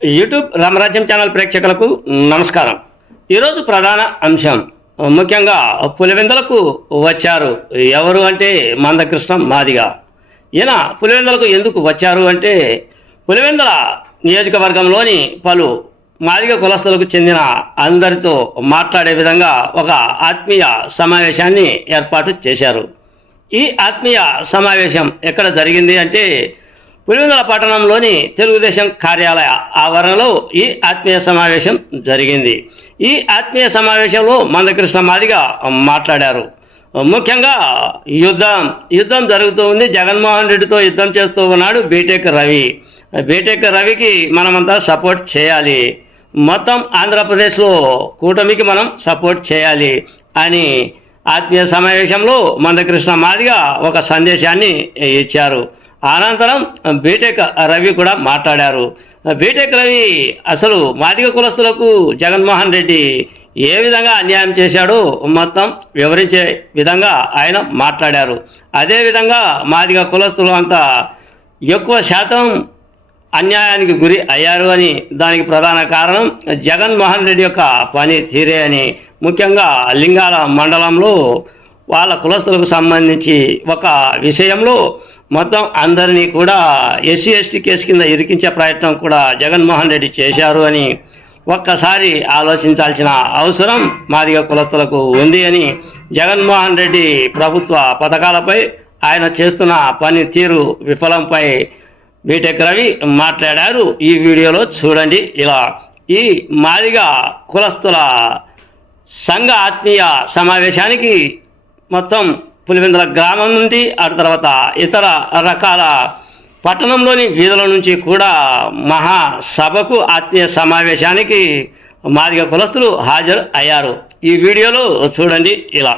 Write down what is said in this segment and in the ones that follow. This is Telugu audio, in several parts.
యూట్యూబ్ రామరాజ్యం ఛానల్ ప్రేక్షకులకు నమస్కారం. ఈరోజు ప్రధాన అంశం. ముఖ్యంగా పులివెందులకు వచ్చారు ఎవరు అంటే మందకృష్ణం మాదిగా. ఈయన పులివెందులకు ఎందుకు వచ్చారు అంటే పులివెందుల నియోజకవర్గంలోని పలు మాదిగ కులస్తులకు చెందిన అందరితో మాట్లాడే విధంగా ఒక ఆత్మీయ సమావేశాన్ని ఏర్పాటు చేశారు. ఈ ఆత్మీయ సమావేశం ఎక్కడ జరిగింది అంటే పులివెందుల పట్టణంలోని తెలుగుదేశం కార్యాలయ ఆవరణలో ఈ ఆత్మీయ సమావేశం జరిగింది. ఈ ఆత్మీయ సమావేశంలో మందకృష్ణ మాదిగా మాట్లాడారు. ముఖ్యంగా యుద్ధం. యుద్ధం జరుగుతూ ఉంది. జగన్మోహన్ రెడ్డితో యుద్ధం చేస్తూ ఉన్నాడు బీటెక్ రవి. బీటెక్ రవికి మనమంతా సపోర్ట్ చేయాలి. మొత్తం ఆంధ్రప్రదేశ్లో కూటమికి మనం సపోర్ట్ చేయాలి అని ఆత్మీయ సమావేశంలో మందకృష్ణ మాదిగా ఒక సందేశాన్ని ఇచ్చారు. అనంతరం బీటెక్ రవి కూడా మాట్లాడారు. బీటెక్ రవి అసలు మాదిగ కులస్తులకు జగన్మోహన్ రెడ్డి ఏ విధంగా అన్యాయం చేశాడో మొత్తం వివరించే విధంగా ఆయన మాట్లాడారు. అదేవిధంగా మాదిగ కులస్తులు అంతా ఎక్కువ శాతం అన్యాయానికి గురి అయ్యారు అని దానికి ప్రధాన కారణం జగన్మోహన్ రెడ్డి యొక్క పని తీరే అని. ముఖ్యంగా లింగాల మండలంలో వాళ్ళ కులస్తులకు సంబంధించి ఒక విషయంలో మొత్తం అందరినీ కూడా ఎస్సీ ఎస్టీ కేసు కింద ఇరికించే ప్రయత్నం కూడా జగన్మోహన్ రెడ్డి చేశారు అని ఒక్కసారి ఆలోచించాల్సిన అవసరం మాదిగ కులస్తులకు ఉంది అని జగన్మోహన్ రెడ్డి ప్రభుత్వ పథకాలపై ఆయన చేస్తున్న పనితీరు విఫలంపై బీటెక్ రవి మాట్లాడారు. ఈ వీడియోలో చూడండి ఇలా. ఈ మాదిగ కులస్తుల సంఘ ఆత్మీయ సమావేశానికి మొత్తం పులివెందుల గ్రామం నుండి ఆ తర్వాత ఇతర రకాల పట్టణంలోని వీధుల నుంచి కూడా మహాసభకు ఆత్మీయ సమావేశానికి మాదిగ కులస్తులు హాజరు అయ్యారు. ఈ వీడియోలో చూడండి ఇలా.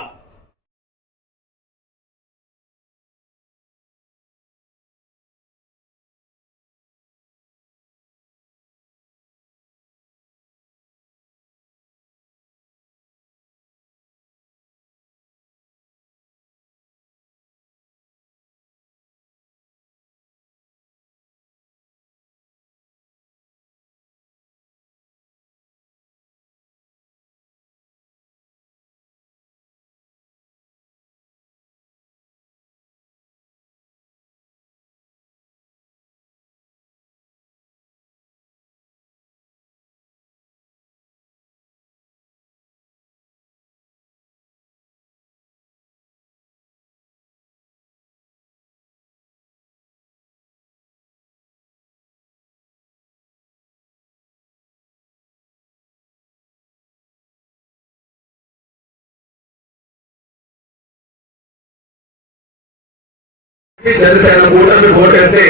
జనసేన కూటమి ఓటేస్తే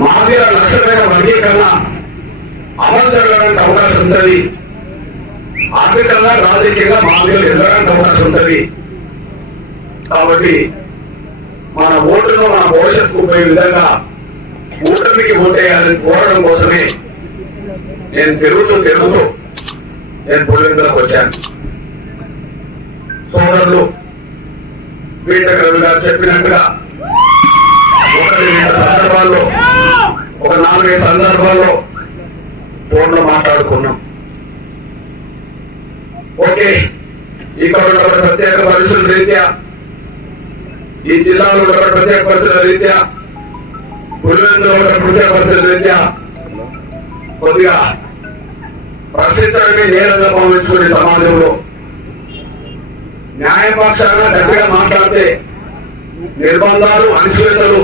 మాదిగ లక్షణమైన వర్గీకరణ అమలు జరగడానికి అవకాశం ఉంటుంది. ఆర్థికంగా రాజకీయంగా మాదిగలు ఎదగడానికి అవకాశం ఉంటుంది. కాబట్టి మన ఓటును మన భవిష్యత్తుకు పోయే విధంగా కూటమికి ఓటేయాలని కోరడం కోసమే నేను తిరుగుతూ తిరుగుతూ నేను పులివెందులకు వచ్చాను. సోదరులు బీటెక్ రవి గారు చెప్పినట్టుగా ఒకటి రెండు సందర్భాల్లో ఒక నాలుగైదు సందర్భాల్లో ఫోన్లో మాట్లాడుకున్నాం. ఓకే ఇక్కడ ఉన్నటువంటి ప్రత్యేక పరిస్థితుల రీత్యా ఈ జిల్లాలో ఉన్నటువంటి ప్రత్యేక పరిస్థితుల రీత్యా పులివెందులో ఉన్న ప్రత్యేక పరిస్థితుల రీత్యా కొద్దిగా ప్రశ్నించడమే నేరంగా భావించుకునే సమాజంలో న్యాయపక్షాన గట్టిగా మాట్లాడితే నిర్బంధాలు అనిశ్చితలు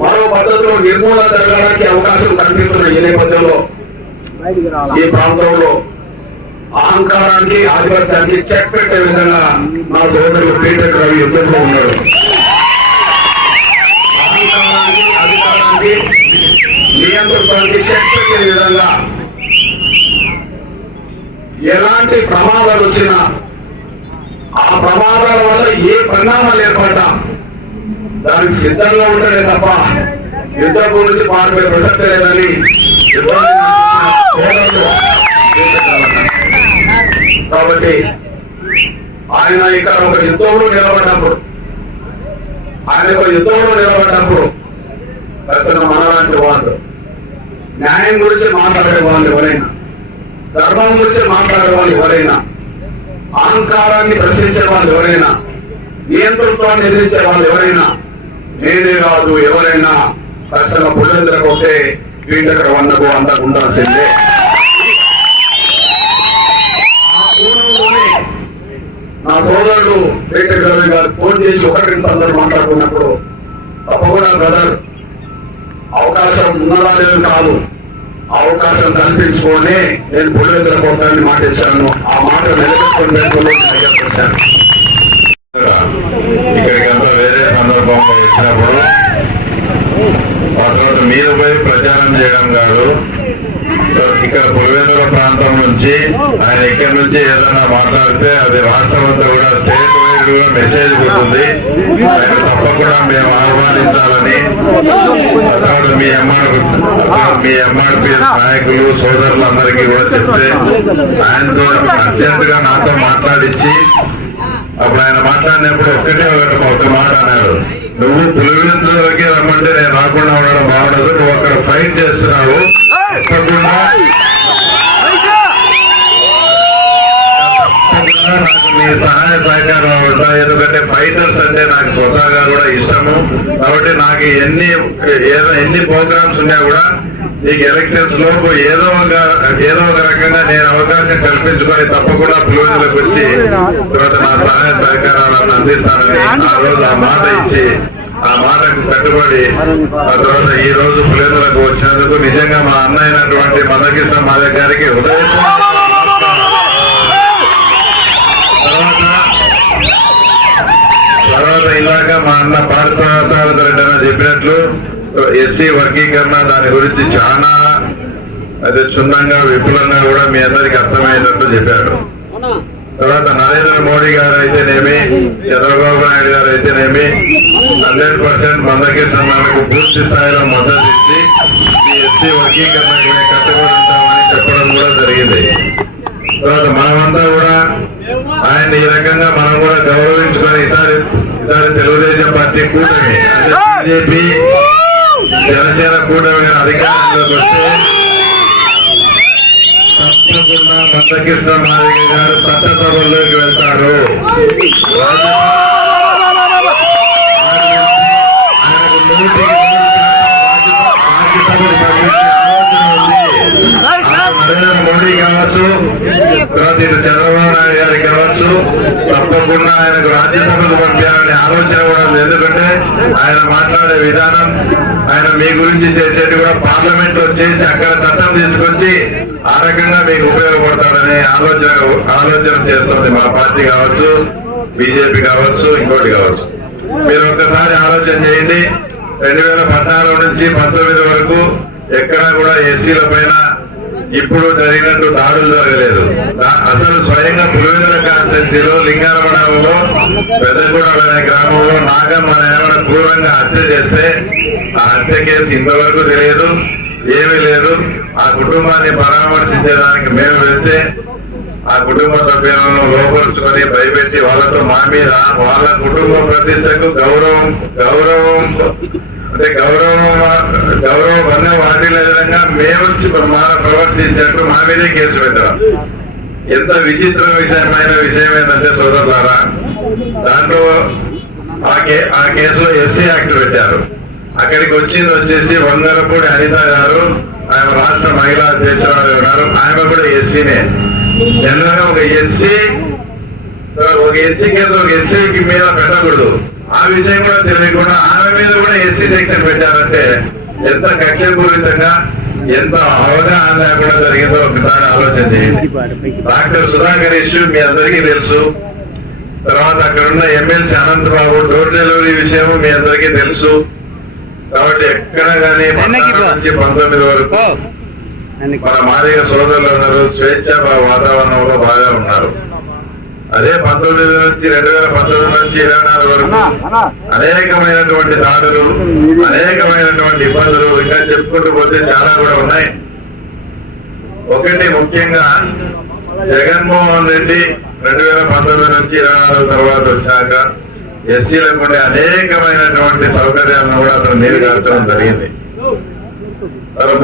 మరో పద్ధతిలో నిర్మూలన జరగడానికి అవకాశం కనిపిస్తున్న ఈ నేపథ్యంలో ఈ ప్రాంతంలో అహంకారానికి ఆధిపత్యానికి చెక్ పెట్టే విధంగా మా సోదరుడు పీటర్ రవి యుద్ధంలో ఉన్నాడు. అహంకారానికి అధికారానికి నియంత్రణకి చెక్ పెట్టే విధంగా ఎలాంటి ప్రమాదాలు వచ్చినా ఆ ప్రమాదాల వల్ల ఏ పరిణామాలు ఏర్పడ్డా దానికి సిద్ధంగా ఉంటాడే తప్ప యుద్ధం గురించి మాట్లాడే ప్రసక్తి లేదని కాబట్టి ఆయన ఇక్కడ ఒక యుద్ధంలో నిలబడినప్పుడు ఆయన ఒక యుద్ధంలో నిలబడినప్పుడు ప్రశ్న మనలాంటి వాళ్ళు న్యాయం గురించి మాట్లాడే వాళ్ళు ఎవరైనా ధర్మం గురించి మాట్లాడే వాళ్ళు ఎవరైనా అహంకారాన్ని ప్రశ్నించే వాళ్ళు ఎవరైనా నియంతృత్వాన్ని ఎదిరించే వాళ్ళు ఎవరైనా నేనే కాదు ఎవరైనా ప్రశ్న పుల్లెందరకు వస్తే వీళ్ళక్కడ వన్నకు అంతకు ఉండాల్సిందే. నా సోదరుడు వెంకట రవి గారు ఫోన్ చేసి ఒకటి రెండు మాట్లాడుకున్నప్పుడు తప్పకుండా బ్రదర్ అవకాశం ఉన్నదా లేదు కాదు. అవకాశం కల్పించుకోండి. నేను పుల్లెందర పోతానని మాట ఇచ్చాను ఆ మాట నిలబెట్టుకుని వచ్చాను ఇక్కడికి అంతా వేరే సందర్భంలో ఇచ్చినప్పుడు అటువంటి మీద పోయి ప్రచారం చేయడం కాదు. ఇక్కడ పులివెందుల ప్రాంతం నుంచి ఆయన ఇక్కడి నుంచి ఏదైనా మాట్లాడితే అది రాష్ట్ర కూడా మెసేజ్ పోతుంది ఆయన తప్పకుండా మేము ఆహ్వానించాలని అక్కడ మీ ఎంఆర్ మీ ఎంఆర్పిఎస్ నాయకులు సోదరులందరికీ కూడా చెప్తే ఆయనతో అత్యంతగా నాతో మాట్లాడించి అప్పుడు ఆయన మాట్లాడినప్పుడు ఒక్కటే ఒకటి ఒక మాట అన్నారు. నువ్వు పులివెందులకి రమ్మంటే నేను రాకుండా ఉండడం బాగుండదు. నువ్వు అక్కడ ఫైట్ చేస్తున్నావు. తప్పకుండా మీ సహాయ సహకారం ఉంటాయి ఎందుకంటే ఫైటర్స్ అంటే నాకు స్వతహాగా కూడా ఇష్టము. కాబట్టి నాకు ఎన్ని ఎన్ని ప్రోగ్రామ్స్ ఉన్నా కూడా మీకు ఎలక్షన్స్ లోపు ఏదో ఒక ఏదో ఒక రకంగా నేను అవకాశం కల్పించుకొని తప్పకుండా పులివెందులకు వచ్చి తర్వాత నా సహాయ సహకారాలను అందిస్తానని ఆ రోజు ఆ మాట ఇచ్చి ఆ మాటకు కట్టుబడి ఆ తర్వాత ఈ రోజు పులివెందులకు వచ్చినందుకు నిజంగా మా అన్న అయినటువంటి మందకృష్ణ మాధవ్ గారికి హృదయ తర్వాత ఇలాగ మా అన్న పార్థసారథి రెడ్డి అన్న చెప్పినట్లు ఎస్సీ వర్గీకరణ దాని గురించి చాలా అదే క్షుణ్ణంగా విపులంగా కూడా మీ అందరికి అర్థమయ్యేటట్టు చెప్పారు. తర్వాత నరేంద్ర మోడీ గారు అయితేనేమి చంద్రబాబు నాయుడు గారు అయితేనేమి హండ్రెడ్ పర్సెంట్ మందకి మనకు పూర్తి స్థాయిలో మద్దతు ఇచ్చి ఈ ఎస్సీ వర్గీకరణకు కట్టుబడి ఉంటామని చెప్పడం కూడా జరిగింది. తర్వాత మనమంతా కూడా ఆయన ఈ రకంగా మనం కూడా గౌరవించుకొని ఈసారి ఈసారి తెలుగుదేశం పార్టీ కూటమి బీజేపీ జనసేన కూటమి అధికారంలోకి వస్తే తప్పకుండా మందకృష్ణ మాదిగ గారు చట్టసభల్లోకి వెళ్తారు. ఆయనకు నూటికి నూరు శాతం రాజ్యసభ- రాజ్యసభకు పంపించే ఆలోచన ఉంది. మోడీ కావచ్చు తర్వాత ఇటు చంద్రబాబు నాయుడు గారికి కావచ్చు తప్పకుండా ఆయనకు రాజ్యసభకు పంపించాలనే ఆలోచన కూడా ఉంది. ఎందుకంటే ఆయన మాట్లాడే విధానం ఆయన మీ గురించి చేసేది కూడా పార్లమెంట్లో చేసి అక్కడ చట్టం తీసుకొచ్చి ఆ రకంగా మీకు ఉపయోగపడతాడనే ఆలోచన ఆలోచన చేస్తుంది మా పార్టీ కావచ్చు బీజేపీ కావచ్చు ఇంకోటి కావచ్చు. మీరు ఒక్కసారి ఆలోచన చేయండి. రెండు వేల పద్నాలుగు నుంచి పంతొమ్మిది వరకు ఎక్కడా కూడా ఎస్సీల పైన ఇప్పుడు జరిగినట్టు దాడులు జరగలేదు. అసలు స్వయంగా పులివెందుల కాన్స్టెన్సీలో లింగారమణంలో పెద్దగూడ అనే గ్రామంలో నాగం మన ఏమైనా క్రూరంగా హత్య చేస్తే ఆ హత్య కేసు ఇంతవరకు తెలియదు ఏమీ లేదు. ఆ కుటుంబాన్ని పరామర్శించడానికి మేము వెళ్తే ఆ కుటుంబ సభ్యులను లోపరుచుకొని భయపెట్టి వాళ్ళతో మా మీద వాళ్ళ కుటుంబ ప్రతిష్టకు గౌరవం గౌరవం అంటే గౌరవం గౌరవ బంధం విధంగా మేము వచ్చి మా ప్రవర్తించినట్టు మా మీదే కేసు పెట్టారు ఎంత విచిత్ర విషయమైన విషయం ఏంటంటే సోదరులారా దాంట్లో ఆ కే ఆ కేసులో ఎస్సీ యాక్ట్ పెట్టారు. అక్కడికి వచ్చింది వచ్చేసి వంగరపూడి అనిత గారు ఆయన రాష్ట్ర మహిళా అధ్యక్షురాలు ఉన్నారు. ఆమె కూడా ఎస్సీనే. జనరల్ ఒక ఎస్సీ ఒక ఎస్సీ కేసు ఒక ఎస్సీకి మీద పెట్టకూడదు. ఆ విషయం కూడా తెలియకుండా ఆమె మీద కూడా ఎస్సీ సెక్షన్ పెట్టారంటే ఎంత కక్షపూరితంగా ఎంత అవగాహన లేకుండా జరిగిందో ఒకసారి ఆలోచన చేయండి. డాక్టర్ సుధాకర్ ఇష్యూ మీ అందరికీ తెలుసు. తర్వాత అక్కడ ఉన్న ఎమ్మెల్సీ అనంతబాబు డోర్ డెలివరీ విషయం మీ అందరికీ తెలుసు. కాబట్టి ఎక్కడ కానీ నుంచి పంతొమ్మిది వరకు మన మాదిగ సోదరులందరూ స్వేచ్ఛ వాతావరణంలో బాగా ఉన్నారు. అదే పంతొమ్మిది నుంచి రెండు వేల పంతొమ్మిది నుంచి ఇరవై నాలుగు వరకు అనేకమైనటువంటి దాడులు అనేకమైనటువంటి ఇబ్బందులు ఇంకా చెప్పుకుంటూ పోతే చాలా కూడా ఉన్నాయి. ఒకటి ముఖ్యంగా జగన్మోహన్ రెడ్డి రెండు వేల పంతొమ్మిది నుంచి ఇరవై నాలుగు తర్వాత వచ్చాక ఎస్సీలకు ఉండే అనేకమైనటువంటి సౌకర్యాలను కూడా అతను నీరుగార్చడం జరిగింది.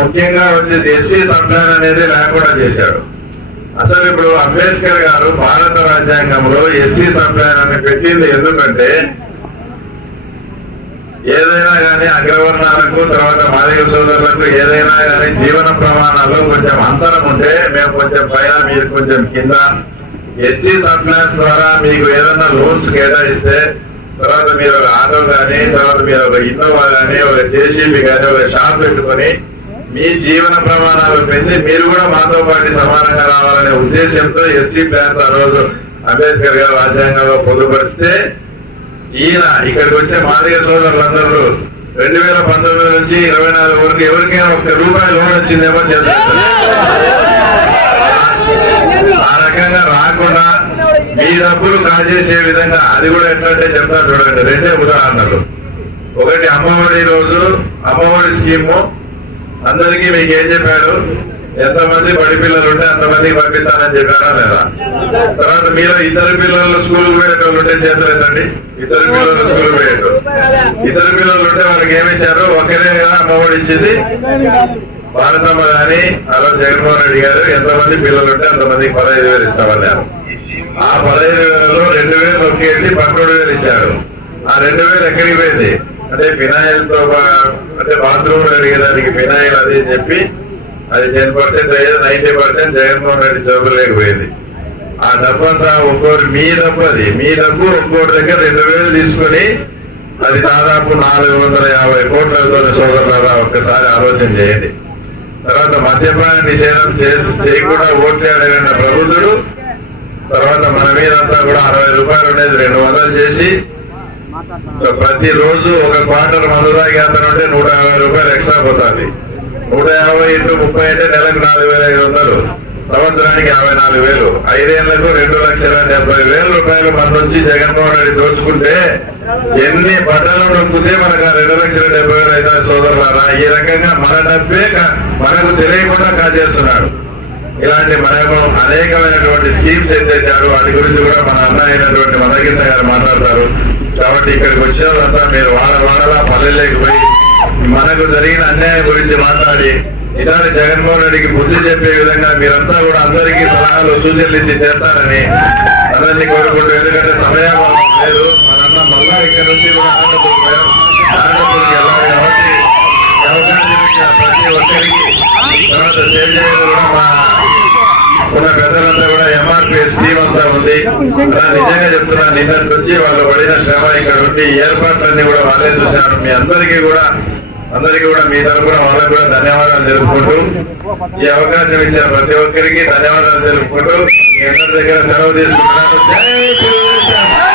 ముఖ్యంగా వచ్చేసి ఎస్సీ సంప్లాన్ అనేది లేకుండా చేశాడు అసలు ఇప్పుడు అంబేద్కర్ గారు భారత రాజ్యాంగంలో ఎస్సీ సంప్రదాయాన్ని పెట్టింది ఎందుకంటే ఏదైనా కానీ అగ్రవర్ణాలకు తర్వాత మాదిగ సోదరులకు ఏదైనా కానీ జీవన ప్రమాణాల్లో కొంచెం అంతరం ఉంటే మేము కొంచెం పైన మీరు కొంచెం కింద. ఎస్సీ సబ్ప్లాన్స్ ద్వారా మీకు ఏదైనా లోన్స్ కేటాయిస్తే తర్వాత మీరు ఒక ఆటో కానీ తర్వాత మీరు ఒక ఇన్నోవా కానీ ఒక జేసీబీ కానీ ఒక షాప్ పెట్టుకొని మీ జీవన ప్రమాణాలు పెంచి మీరు కూడా మాతో పాటు సమానంగా రావాలనే ఉద్దేశంతో ఎస్సీ ప్లాన్స్ ఆ రోజు అంబేద్కర్ గారు రాజ్యాంగంలో పొందుపరిస్తే ఈయన ఇక్కడికి వచ్చే మాదిగ సోదరులందరూ రెండు వేల పంతొమ్మిది నుంచి ఇరవై నాలుగు వరకు ఎవరికైనా ఒక్క రూపాయి లోన్ వచ్చిందేమో చేస్తారు. ఆ రకంగా రాకుండా మీ డబ్బులు కాజేసే విధంగా అది కూడా ఎట్లంటే చెప్తారు చూడండి. రెండే ఉదాహరణలు. ఒకటి అమ్మఒడి రోజు అమ్మఒడి స్కీము అందరికీ మీకు ఏం చెప్పాడు ఎంతమంది బడి పిల్లలు ఉంటే అంతమందికి పంపిస్తానని చెప్పారా లేదా? తర్వాత మీరు ఇద్దరు పిల్లలు స్కూల్ పోయేటోళ్ళు ఉంటే చేతులేదండి ఇద్దరు పిల్లలు స్కూల్ పోయేటోళ్ళు. ఇద్దరు పిల్లలు ఉంటే వాళ్ళకి ఏమిచ్చారు ఒకరే కదా అమ్మఒడి ఇచ్చింది. భారతమ్మ గాని అలా జగన్మోహన్ రెడ్డి గారు ఎంతమంది పిల్లలు ఉంటే అంతమందికి పదహైదు వేలు ఇస్తామన్నారు. ఆ పదహైదు వేలలో రెండు వేలు నొక్కేసి పదకొండు వేలు ఇచ్చారు. ఆ రెండు వేలు ఎక్కడికి పోయింది? అంటే ఫినాయిల్తో అంటే బాత్రూమ్ అడిగేదానికి ఫినాయిల్ అది అని చెప్పి అది టెన్ పర్సెంట్ అయ్యేది నైన్టీ పర్సెంట్ జగన్మోహన్ రెడ్డి జోబులు ఆ డబ్బు అంతా ఒక్కోటి మీ డబ్బు అది. మీ డబ్బు ఒక్కోటి దగ్గర రెండు వేలు తీసుకొని అది దాదాపు నాలుగు వందల యాభై కోట్లతో సోదరులారా ఒక్కసారి ఆలోచన చేయండి. తర్వాత మద్యపాన నిషేధం చేసి చేయకుండా ఓట్లు అడగండి ప్రబుద్ధుడు తర్వాత మన మీదంతా కూడా అరవై రూపాయలు ఉండేది రెండు వందలు చేసి ప్రతి రోజు ఒక క్వార్టర్ మధురా యాత్ర ఉంటే నూట యాభై రూపాయలు ఎక్స్ట్రా పోతుంది. నూట యాభై ఇంటూ ముప్పై అంటే నెలకు నాలుగు వేల ఐదు వందలు. సంవత్సరానికి యాభై నాలుగు వేలు. ఐదేళ్ళకు రెండు లక్షల డెబ్బై వేల రూపాయలు మన నుంచి జగన్మోహన్ రెడ్డి దోచుకుంటే ఎన్ని బట్టలు నొక్కితే మనకు ఆ రెండు లక్షల డెబ్బై వేలు అయితే సోదరులారా? ఈ రకంగా మన డబ్బే మనకు తెలియకుండా కాజేస్తున్నాడు. ఇలాంటి మనకు అనేకమైనటువంటి స్కీమ్స్ ఎత్తేసారు వాటి గురించి కూడా మన అన్న అయినటువంటి మనకింద గారు మాట్లాడతారు. కాబట్టి ఇక్కడికి వచ్చిన వాళ్ళంతా మీరు వాడ వాడలా పల్లెలేకి పోయి మనకు జరిగిన అన్యాయం గురించి మాట్లాడి ఈసారి జగన్మోహన్ రెడ్డికి బుద్ధి చెప్పే విధంగా మీరంతా కూడా అందరికీ సలహాలు సూచనలు ఇచ్చి చేస్తారని అందరినీ కోరుకుంటూ ఎందుకంటే సమయం లేదు. మరన్న మళ్ళా ఇక్కడ నుంచి కూడా అనంతపురం వెళ్ళాలి కాబట్టి ప్రతి ఒక్కరికి తర్వాత సేవ మీద కూడా మా ఉన్న పెద్దలంతా కూడా ఎంఆర్పీ టీం అంతా ఉంది నిజంగా చెప్తున్నా నిన్న నుంచి వాళ్ళు పడిన శ్రమ ఇక్కడ ఉండి ఏర్పాట్లన్నీ కూడా వాళ్ళే చూశారు మీ అందరికీ కూడా అందరికీ కూడా మీ తరఫున వాళ్ళకు కూడా ధన్యవాదాలు తెలుపుకుంటూ ఈ అవకాశం ఇచ్చిన ప్రతి ఒక్కరికి ధన్యవాదాలు తెలుపుకుంటూ మీ అందరి దగ్గర సెలవు తీసుకుంటున్నాను